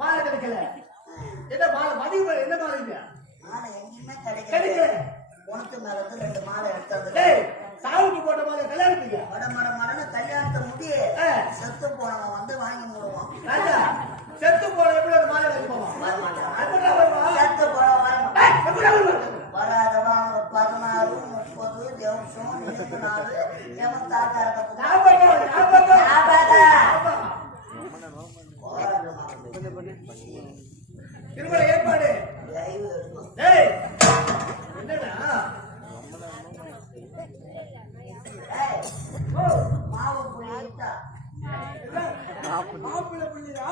மாலை கிடைக்கல. என்ன மாலை மதியம் என்ன மாலை இல்ல? மாலை எங்கேயுமே கிடைக்கல. உனக்கு மேல இருந்து 2 மாலை எடுத்தாங்க. சாவுக்கு போட்ட மாலை கல்யாணத்துக்கு மடமடன்னு கல்யாணத்தை முடி செத்து போனவன் வந்து வாங்கி மூடுவான். ராஜா செத்து போன எப்படி ஒரு மாலை வாங்கி போவான்? செத்து போன வராதவா 16 30 தேவசம் 24 எவன் தாத்தா திருமண ஏற்பாடு என்னடா மாவு புள்ளி மாப்பிள்ள புள்ளிடா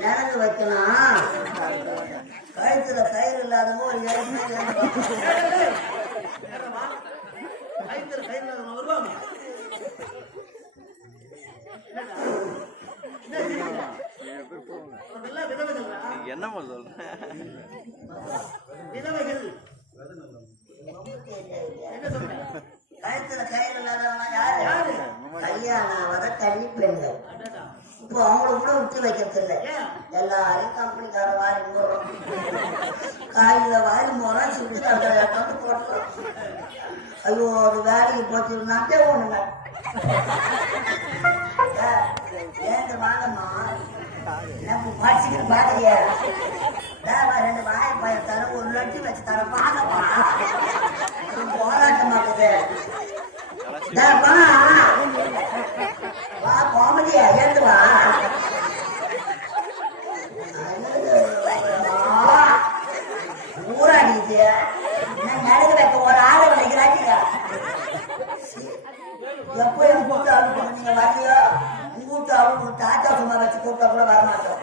நிறந்து வைக்கலாம். கழுத்துல கயிறு இல்லாதவங்க ஒரு 7 வருவாங்க. என்ன விதவைகள் கழுத்துல கயிறு இல்லாதவங்க யாரு? கல்யாணம் கல்வி பெண்கள். இப்போ அவங்களுக்கு கூட விட்டு வைக்கிறது இல்லை. எல்லாரையும் கம்பெனிக்கார வாரி போறோம், காலையில வாரி போறோம், சுட்டு போட்டோம். ஐயோ ஒரு வேலைக்கு போச்சுனாட்டே ஒண்ணுங்க ஏந்து வாங்கம்மா நம்ம படிச்சுக்கிட்டு பாக்குறியா? 2 வாய பையன் தர 1 லட்சம் வச்சு தர பாங்கப்பா. போராட்டம் மாட்டுது. வா கோமதியா ஏந்து வா. ஊராடிச்சு நடக்க வைக்க ஒரு ஆளை நினைக்கிறாங்க. எப்போ கூப்பிட்டு அனுப்பணும் நீங்க வரையோ கூப்பிட்டு அவங்க தாத்தா சும்மா வச்சு கூப்பிட்டா கூட வரமாட்டோம்.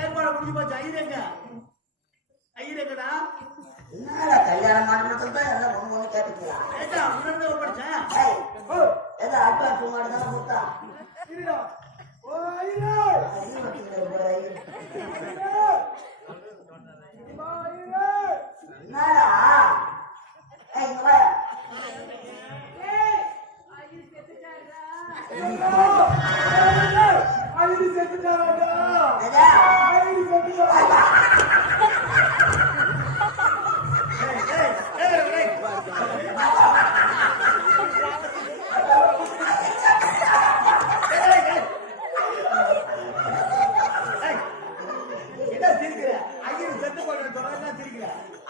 ஏற்பாடு முடிஞ்சு போச்சு. ஐயரேங்கடா என்னடா கல்யாணம் மாட்டத்துல தான் எல்லாம் ஒண்ணு கேட்டுக்கலாம். ஏதோ அட்வான்ஸ் மாடு தானே கொடுத்தா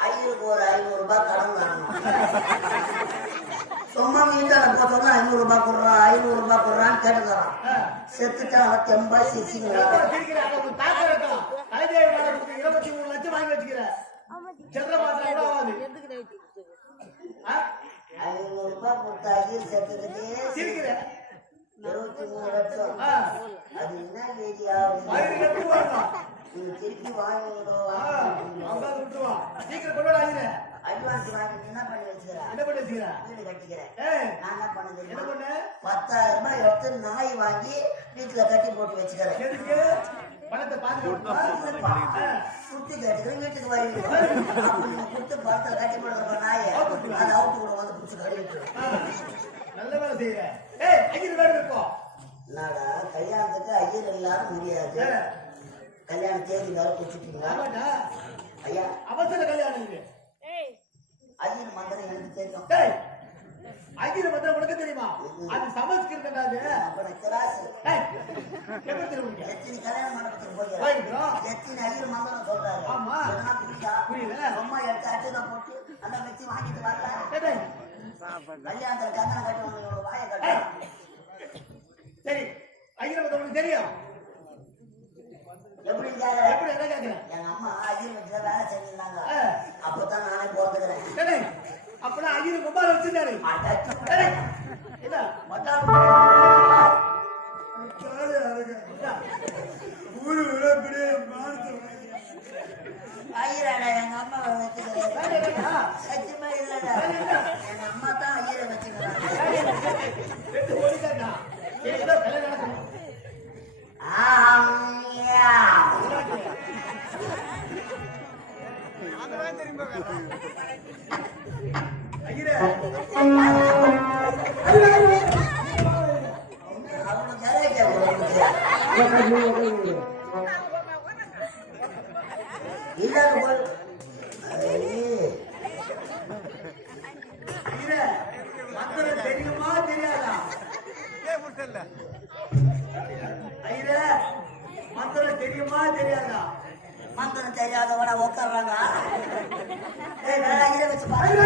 ஐயருக்கு ஒரு 500 ரூபாய் கடன் வாங்கணும். சும்மா வீட்டால போட்டோம்னா 500 ரூபாய் கொடுறான் 500 ரூபாய் கொடுறான்னு கேட்டுக்கிறான். செத்துட்டா தெம்பா சிரிச்சுங்களா 23 லட்சம் வாங்கி வச்சுக்கிறேன். 500 ரூபாய் கொடுத்தா ஐயர் செத்துக்கிட்டே 23 லட்சம். அது என்ன ஏரியா நீங்க திருப்பி வாங்கிடுவோம். அட்வான்ஸ் வாங்கி என்ன பண்ணி வச்சுக்கிறேன்? வீடு கட்டிக்கிறேன். நான் என்ன பண்ணது 10,000 ரூபாய் எடுத்து நாய் வாங்கி வீட்டுல கட்டி போட்டு வச்சுக்கிறேன். சுத்தி கட்டிக்கிறேன் வீட்டுக்கு வருவீங்க. நீங்க கொடுத்து பணத்தை கட்டி போடுற நாயை அது அவுட்டு கூட வந்து பிடிச்சி கட்டிட்டு நல்ல வேலை செய்யறேன். என்னடா கல்யாணத்துக்கு ஐயர் எல்லாரும் முடியாது. கல்யாண தேதி வேற குடிச்சிட்டீங்களா? ஐயா அவசர கல்யாணம் ஐயர் மந்திரம் எனக்கு தெரியும். ஐயர் மந்திரம் உனக்கு தெரியுமா? அது சமஸ்கிருதம். அப்ப கிராஸ் எத்தனை கல்யாண மண்டபத்துக்கு போகிறோம் எத்தனை ஐயர் மந்திரம் சொல்றாரு. ஆமா புரியல. அம்மா எடுத்து அச்சுதான் போட்டு அந்த வச்சு வாங்கிட்டு வரல. கல்யாணத்துல கந்தனம் கட்டி உங்களோட வாயை கட்ட. சரி ஐயர் மந்திரம் உனக்கு தெரியும். எப்படி கேக்குறேன்? எங்க அம்மா ஐயர் வீட்டுல வேலை செஞ்சிருந்தாங்க. அப்பதான் நானே போறதுக்கிறேன். அப்பதான் ஐயர் கும்பால வச்சிருந்தாரு. ஐயராடா எங்க அம்மா வச்சுக்கிறேன். சத்தியமா இல்லடா எங்க அம்மா தான் ஐயரை வச்சுக்கிறாங்க. தெரியுமா தெரியாதா? மந்திரம் தெரியுமா தெரியாதா? மந்திரம் தெரியாதவன உட்கார்றாங்க. ஐயரை வச்சு பாருங்க.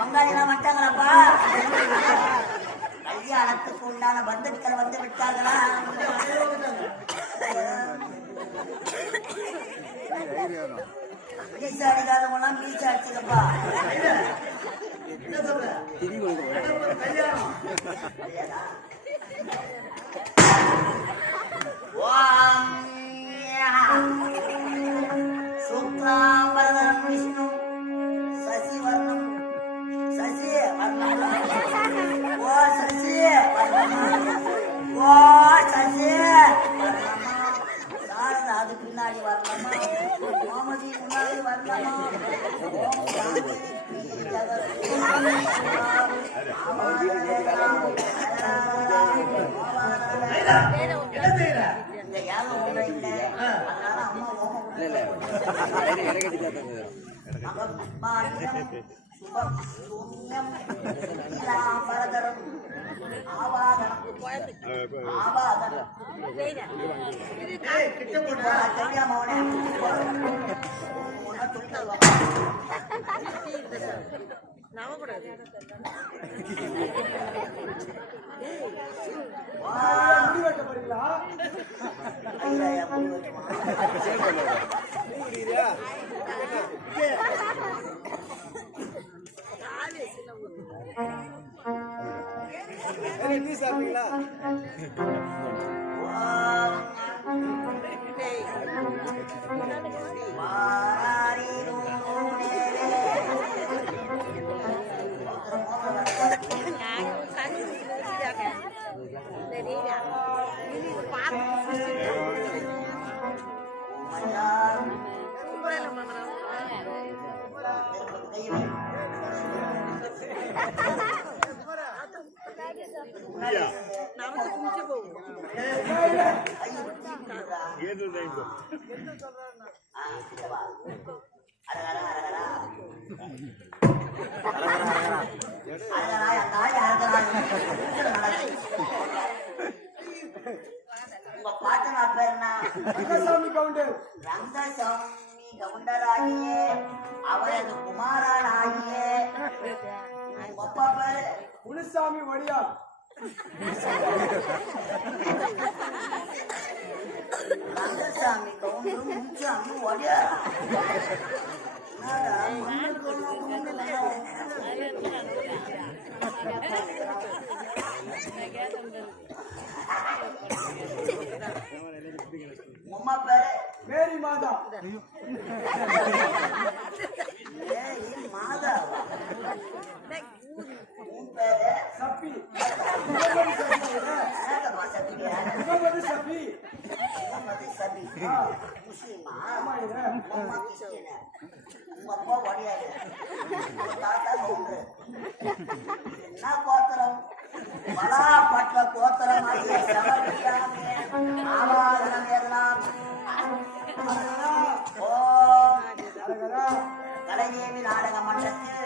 பங்காளிலாம் வந்துட்டாங்களாப்பா? கல்யாணத்துக்கு உண்டான பந்தட்கள் வந்து விட்டாங்களா? மீச அடிக்காதவங்களாம் மீச அடிச்சுக்கப்பா. என்ன சொல்ற? கல்யாணம் சுக்லாம்பரம் விஷ்ணு சசிவர்ணம் சசி வர்ணம் ஓ சசி வர்ணம் ஓ சசி வர்ணமா சாரதா அது பின்னாடி வரலாமா கோமதி முன்னாடி வரலாமா என்ன செய்யற? இந்த யாரும் ஒன்றும் இல்லை. அதனால அம்மா சுபம் சூன்யம் பரதரம் ஆவாகனம் ஆவாகனம் தெரியாம அவனே சாப்பிட்டீங்களா பாட்டனார் பேர் ரங்கசாமி கவுண்டராகிய அவரது குமாரனாகிய அப்பா பேரு முனுசாமி வடியார். ரங்கசாமி கவுண்டர் முனுசாமி வடியார். உம்மா பேரு மேரி மாதா. மேரி மாதா பேரு சப்பி. முஸ்லிமா உம்மா கிறிஸ்டியன். உங்க அப்பா வடியாரு. தாத்தா கவுண்டர். என்ன கோத்திரம்? பலாப்பட்ட கோத்திரமாகிய சமர்ப்பியாமே ஆவாகனம் ஏறலாம். கலைஞேவி நாடக மன்றத்தில்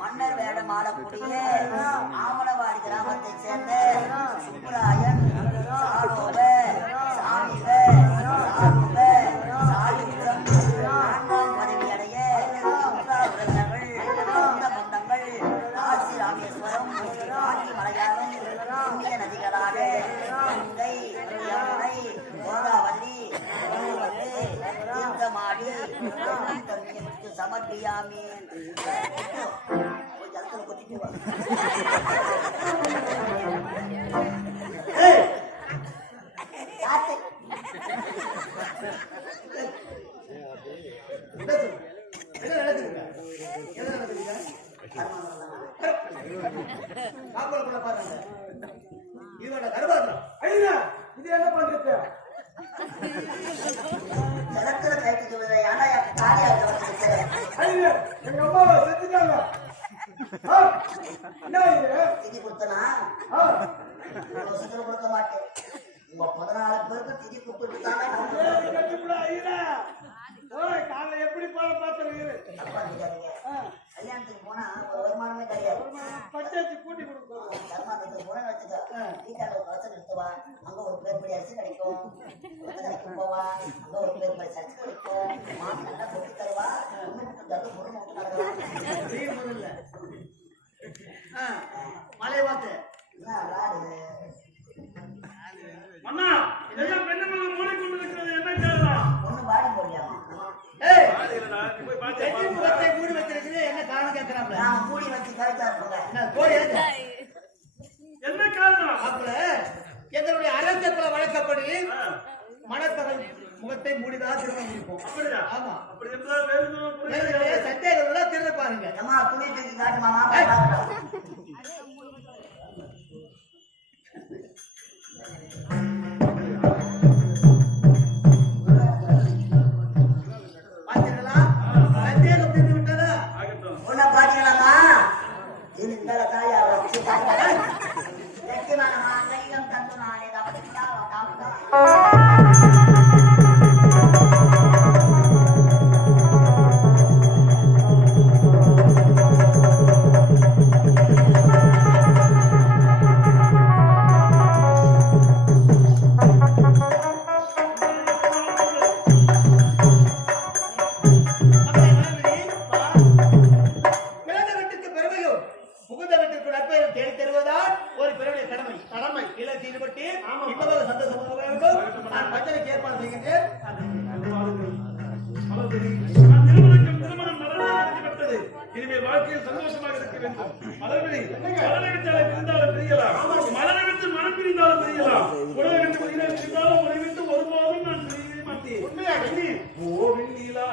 மன்னர் வேடம் ஆடக்கூடிய ஆமணவாடி கிராமத்தைச் சேர்ந்த சுப்பராயன் சாரோவ சாமிவ சாருவ சாயுத்தம் 4ஆம் பதவி அடைய உறவினர்கள் சொந்த பந்தங்கள் காசி ராமேஸ்வரம் ஆண்டி மலையாளம் இந்திய நதிகளான கங்கை யமுனை கோதாவரி தீர்த்தமாடி தன்மையை சமர்ப்பியாமே ஜலத்தில் கொட்டிட்டு இது என்ன பண்றது? ஜலத்துல கைட்டு எங்க அம்மாவை செத்துட்டாங்க. திதி கொடுத்தனா கொடுக்க மாட்டேன். உங்க 14 பேருக்கு திதி கொடுத்துட்டாங்க. எப்படி போல பாத்துருக்கீங்க? கல்யாணத்துக்கு போனா வருமானமே கிடையாது. பஞ்சாயத்து கூட்டி கொடுக்கும். தர்மாந்தத்துக்கு போன வச்சுக்க வீட்டால ஒரு கலசம் எடுத்துவா. அங்க ஒரு பேர்படி அரிசி கிடைக்கும். கிடைக்கும் போவா. அங்க ஒரு பேர்படி சர்ச்சு கிடைக்கும். மாமி நல்லா சொல்லி தருவா. ஒண்ணு மட்டும் தரு முறை மட்டும் நடக்கலாம். மலையை பார்த்து அண்ணா இதெல்லாம் பெண்ணு மூளை கொண்டு இருக்கிறது என்ன காரணம்? ஒண்ணு வாடி போடலாமா? மூடி வச்சிருக்குது என்ன காரணம் கேட்கிறாங்க? நான் மூடி வச்சு கரெக்டா இருப்பேங்க. என்ன காரணம்? அப்ப எங்களுடைய அரசத்துல வழக்கப்படி மணத்தவன் முகத்தை மூடிதான் திரும்ப முடிப்போம். அப்படியா? ஆமா. அப்படி என்றால் வேறு சந்தேகம் திரும்ப பாருங்க. அம்மா துணி தூக்கி காட்டுமா? வாழ்க்கையில் சந்தோஷமாக இருக்க வேண்டும். மலர்விழி மலரை விட்டு அலை பிரிந்தாலும் பிரியலாம், மலரை விட்டு மனம் பிரிந்தாலும் பிரியலாம், உடலை விட்டு உயிரை பிரிந்தாலும் உடலை விட்டு ஒருபோதும் நான் பிரியவே மாட்டேன். உண்மையாக ஓவிலா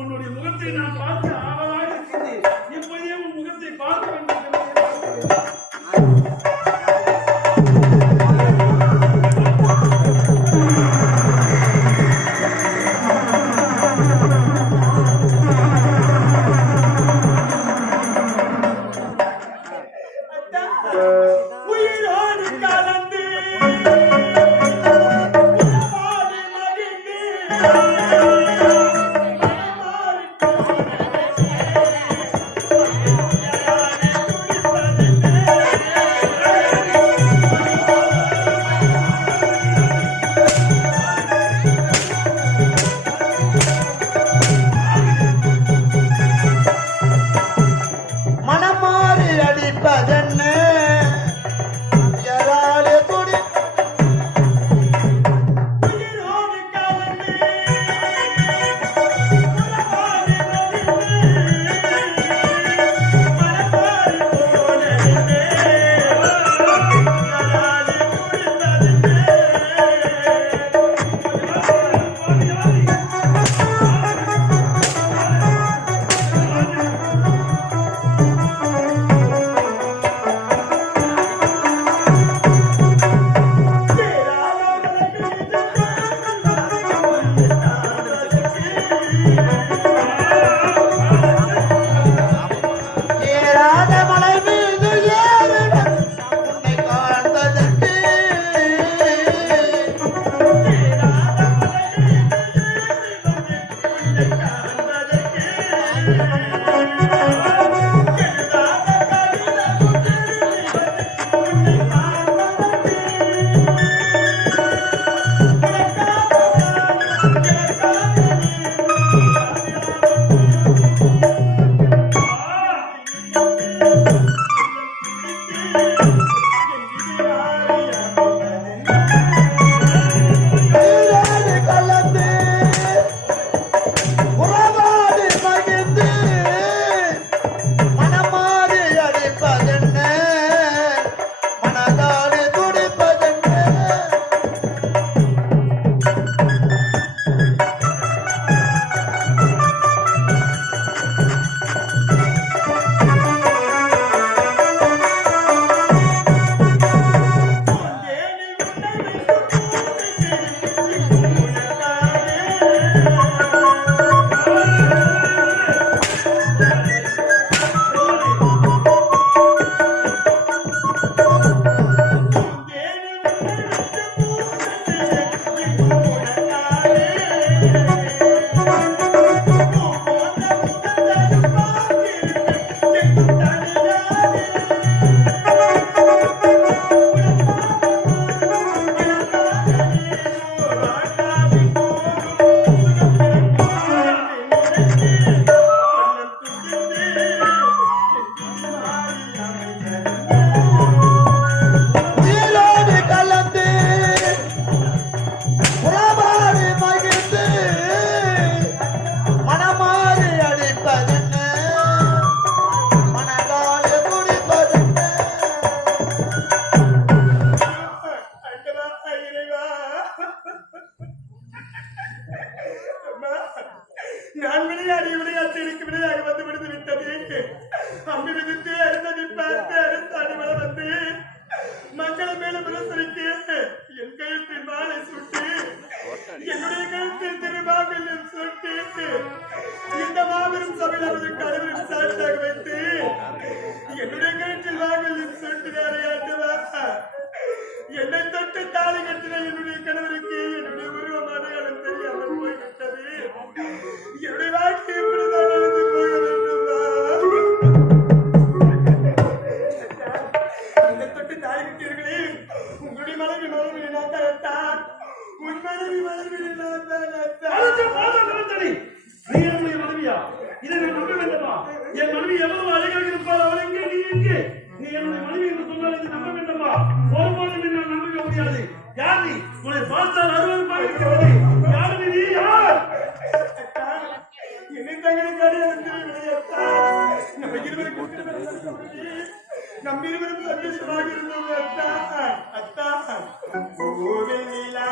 உன்னுடைய முகத்தை நான் பார்த்து ஆவலாக இருக்கின்றேன். இப்போதே உன் முகத்தை பார்க்க வேண்டும். உயிரோடு கலந்து ஆகிவிட்டீர்களே. உங்களுடைய மனைவி நான் தான். உன் மனைவி நான் தான். அதற்கு போதும் நிறுத்தடி. நீ என்னுடைய மனைவியா? இதை நான் நம்ப வேண்டுமா? என் மனைவி எவ்வளவு அழகாக இருப்பாள், அவள் எங்கே, நீ எங்கே? நீ என்னுடைய மனைவி என்று சொன்னால் இதை நம்ப வேண்டுமா? ஒருபோதும் என்னால் நம்ப முடியாது. யார் நீ? உன்னை பார்த்தால் அருவருப்பாக இருக்கிறது. யார் நீ? யார்? என்னை தங்களுக்காக நம்ம இருவரும் சந்தோஷமாக இருந்தோம். அத்தா கோவில் நீலா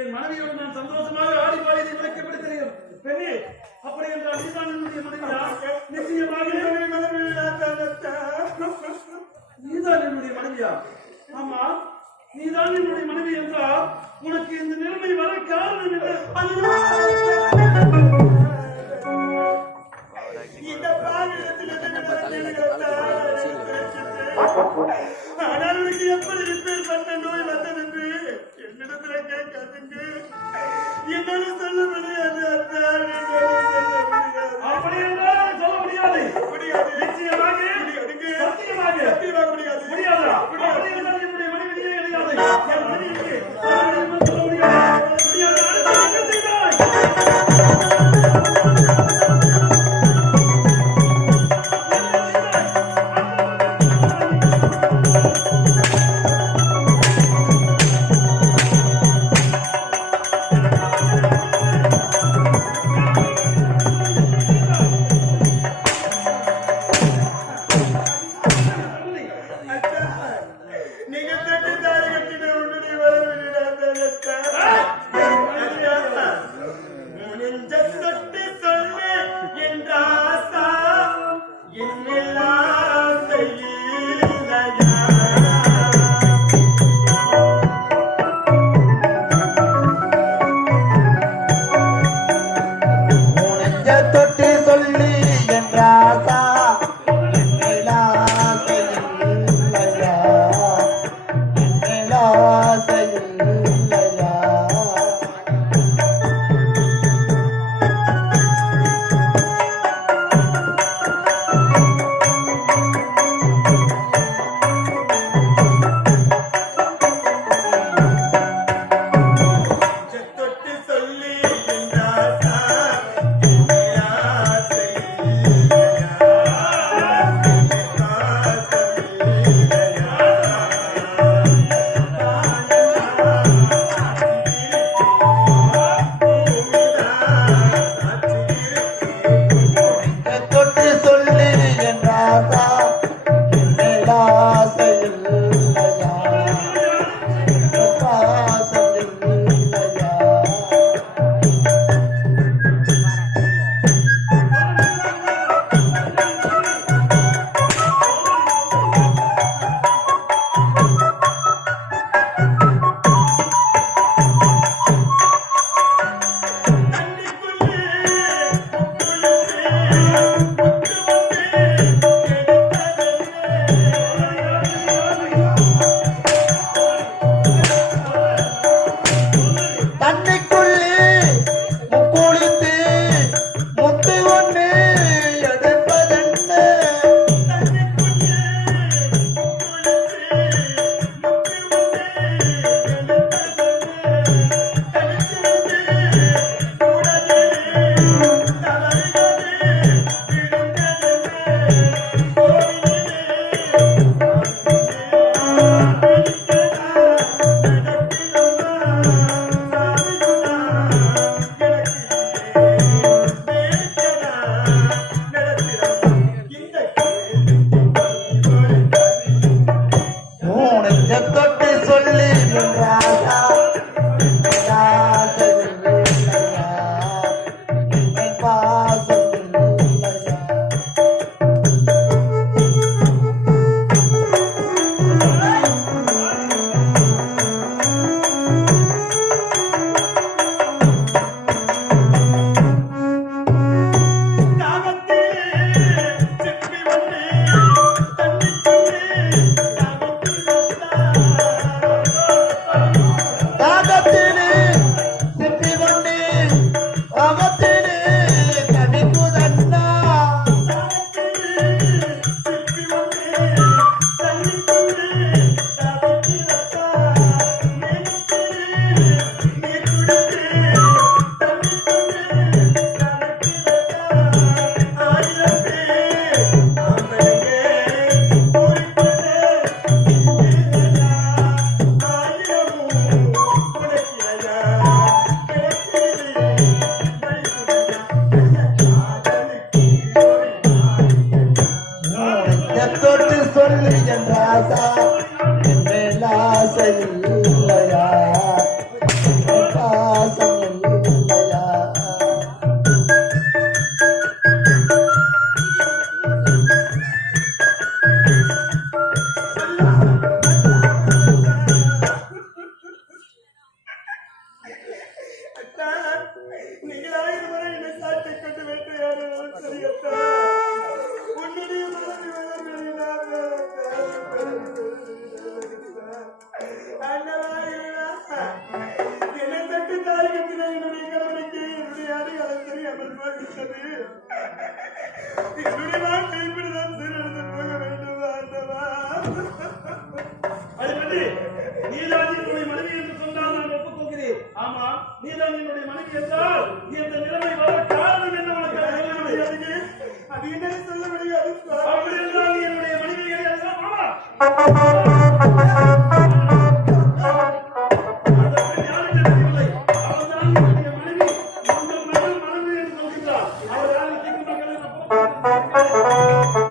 என் மனைவியோடு நான் சந்தோஷமாக ஆடி பாடி எனக்கு எப்படி தெரியும்? பெண்ணே, அப்படி என்றால் நீதான் என்னுடைய மனைவியா? நிச்சயமாக நீதான் என்னுடைய மனைவியா? ஆமா, நீதான் என்னுடைய மனைவி என்றால் உனக்கு இந்த நிலைமை வர காரணம் என்ன? இந்த பாவிடத்தில் ஆனால் உனக்கு எப்படி இப்பேற்பட்ட நோய் வந்ததென்று என்னிடத்துல கேட்காதுங்க. என்னால சொல்ல முடியாது. அப்படி என்றால் சொல்ல முடியாது. நிச்சயமாக சத்தியமாக முடியாது. முடியாதா? அப்படி என்றால் என்னுடைய மனைவியே கிடையாது. என் மனைவிக்கு சொல்ல முடியாது. அடுத்து என்ன செய்தாய்? உன்னுடைய மனைவி என்னை தட்டு தாரிகத்தின என்னுடைய கடமைக்கு என்னுடைய அடையாளம் தெரியாமல் போய்விட்டது. என்னுடைய வாழ்க்கை இப்படிதான் சீரழிந்து போக வேண்டும் ஆண்டவா. அது வந்து நீதான் என்னுடைய மனைவி என்று சொன்னால் நான் ஒப்புக்கொள்கிறேன். ஆமா, நீதான் என்னுடைய மனைவி என்றால் இந்த நிலைமை வர காரணம் என்ன உனக்கு சொல்ல முடியாது. அது என்ன சொல்ல முடியாது. அப்படி என்றால் நீ என்னுடைய மனைவி கிடையாது.